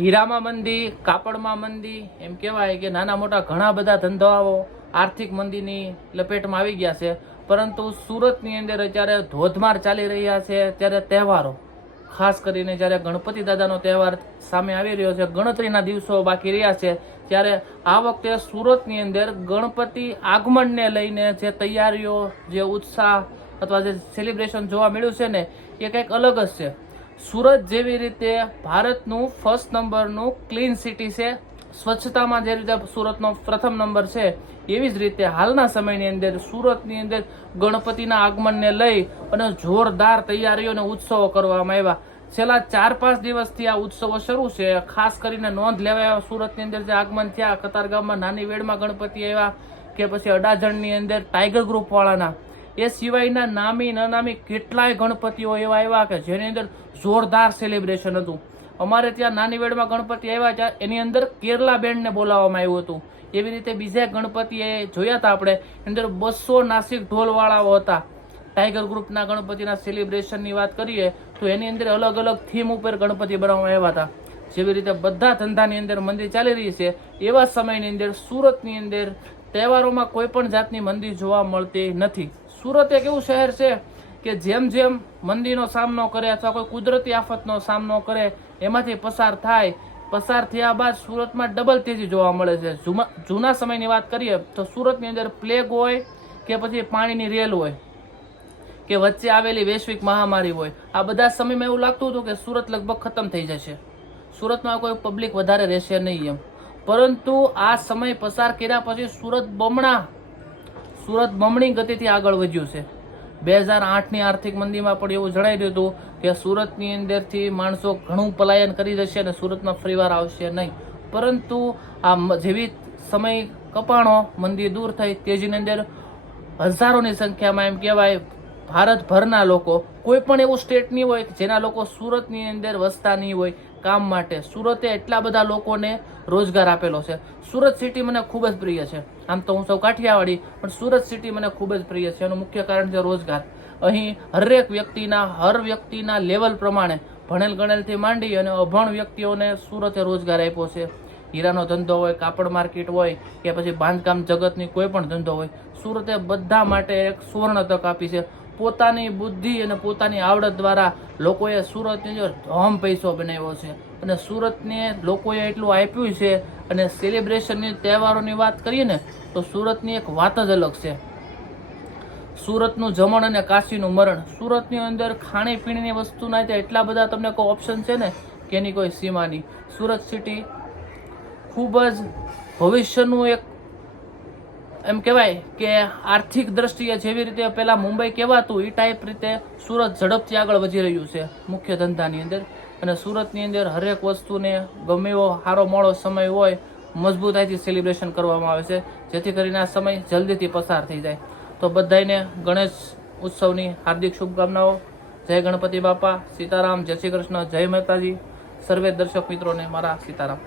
હીરામાં મંદી, કાપડમાં મંદી, એમ કહેવાય કે નાના મોટા ઘણા બધા ધંધાઓ આર્થિક મંદીની લપેટમાં આવી ગયા છે. પરંતુ સુરતની અંદર અત્યારે ધોધમાર ચાલી રહ્યા છે. ત્યારે તહેવારો, ખાસ કરીને જ્યારે ગણપતિ દાદાનો તહેવાર સામે આવી રહ્યો છે, ગણતરીના દિવસો બાકી રહ્યા છે, ત્યારે આ વખતે સુરતની અંદર ગણપતિ આગમનને લઈને જે તૈયારીઓ, જે ઉત્સાહ અથવા જે સેલિબ્રેશન જોવા મળ્યું છે ને, એ કંઈક અલગ જ છે. સુરત જેવી રીતે ભારતનું ફર્સ્ટ નંબરનું ક્લીન સિટી છે, સ્વચ્છતામાં જે રીતે સુરતનો પ્રથમ નંબર છે, એવી જ રીતે હાલના સમયની અંદર સુરતની અંદર ગણપતિના આગમનને લઈ અને જોરદાર તૈયારીઓ અને ઉત્સવો કરવામાં આવ્યા. છેલ્લા 4-5 દિવસથી આ ઉત્સવો શરૂ છે. ખાસ કરીને નોંધ લેવાયા સુરતની અંદર જે આગમન થયા, કતારગામમાં નાની વેડમાં ગણપતિ આવ્યા, કે પછી અડાજણની અંદર ટાઈગર ગ્રુપ વાળાના, એ સિવાયના નામી નામી કેટલાય ગણપતિઓ એવા આવ્યા કે જેની અંદર જોરદાર સેલિબ્રેશન હતું. અમારે ત્યાં નાની વેડમાં ગણપતિ આવ્યા ત્યાં એની અંદર કેરલા બેન્ડને બોલાવવામાં આવ્યું હતું. એવી રીતે બીજા ગણપતિ જોયા હતા આપણે, અંદર 200 નાસિક ઢોલવાળાઓ હતા. ટાઈગર ગ્રુપના ગણપતિના સેલિબ્રેશનની વાત કરીએ તો એની અંદર અલગ અલગ થીમ ઉપર ગણપતિ બનાવવામાં આવ્યા હતા. જેવી રીતે બધા ધંધાની અંદર મંદી ચાલી રહી છે, એવા સમયની અંદર સુરતની અંદર તહેવારોમાં કોઈ પણ જાતની મંદી જોવા મળતી નથી. સુરત એક એવું શહેર છે કે જેમ જેમ મંદીનો સામનો કરે અથવા કોઈ કુદરતી આફતનો સામનો કરે એમાંથી પસાર થયા બાદ સુરતમાં ડબલ તેજી જોવા મળે છે. જૂના સમયની વાત કરીએ તો સુરતની અંદર પ્લેગ હોય કે પછી પાણીની રેલ હોય કે વચ્ચે આવેલી વૈશ્વિક મહામારી હોય, આ બધા સમયમાં એવું લાગતું હતું કે સુરત લગભગ ખતમ થઈ જશે, સુરતમાં કોઈ પબ્લિક વધારે રહેશે નહીં એમ. પરંતુ આ સમય પસાર કર્યા પછી સુરત બમણી ગતિથી આગળ વધ્યું છે. 2008ની આર્થિક મંદીમાં પણ એવું જણાઈ રહ્યું હતું કે સુરતની અંદરથી માણસો ઘણું પલાયન કરી જશે અને સુરતમાં ફરીવાર આવશે નહીં. પરંતુ આ જેવી સમય કપાણો, મંદી દૂર થઈ, તેજીની અંદર હજારોની સંખ્યામાં એમ કહેવાય ભારતભરના લોકો, કોઈ પણ એવું સ્ટેટ નહીં હોય જેના લોકો સુરતની અંદર વસતા નહીં હોય કામ માટે. સુરતે એટલા બધા લોકોને રોજગાર આપેલો છે. સુરત સિટી મને ખૂબ જ પ્રિય છે. આમ તો હું સૌ કાઠિયાવાડી, પણ સુરત સિટી મને ખૂબ જ પ્રિય છે. એનું મુખ્ય કારણ છે રોજગાર. અહીં હરેક વ્યક્તિના લેવલ પ્રમાણે ભણેલ ગણેલથી માંડી અને અભણ વ્યક્તિઓને સુરતે રોજગાર આપ્યો છે. હીરાનો ધંધો હોય, કાપડ માર્કેટ હોય કે પછી બાંધકામ જગતની કોઈ પણ ધંધો હોય, સુરતે બધા માટે એક સુવર્ણ તક આપી છે. પોતાની બુદ્ધિ અને પોતાની આવડત દ્વારા લોકોએ સુરતની અંદર ધોમ પૈસો બનાવ્યો છે અને સુરતને લોકોએ એટલું આપ્યું છે. અને સેલિબ્રેશનની, તહેવારોની વાત કરીએ ને તો સુરતની એક વાત જ અલગ છે. સુરતનું જમણ અને કાશીનું મરણ. સુરતની અંદર ખાણીપીણીની વસ્તુના એટલા બધા તમને કોઈ ઓપ્શન છે ને કે એની કોઈ સીમા નહીં. સુરત સિટી ખૂબ જ ભવિષ્યનું એક એમ કહેવાય કે આર્થિક દ્રષ્ટિએ જેવી રીતે પહેલા મુંબઈ કહેવાતું એ ટાઈપ રીતે સુરત ઝડપથી આગળ વધી રહ્યું છે મુખ્ય ધંધાની અંદર. અને સુરતની અંદર હરેક વસ્તુને ગમે એવો સારો મોડો સમય હોય, મજબૂતાઈથી સેલિબ્રેશન કરવામાં આવે છે, જેથી કરીને આ સમય જલ્દીથી પસાર થઈ જાય. તો બધાને ગણેશ ઉત્સવની હાર્દિક શુભકામનાઓ. જય ગણપતિ બાપા, સીતારામ, જય શ્રી કૃષ્ણ, જય માતાજી. સર્વે દર્શક મિત્રોને મારા સીતારામ.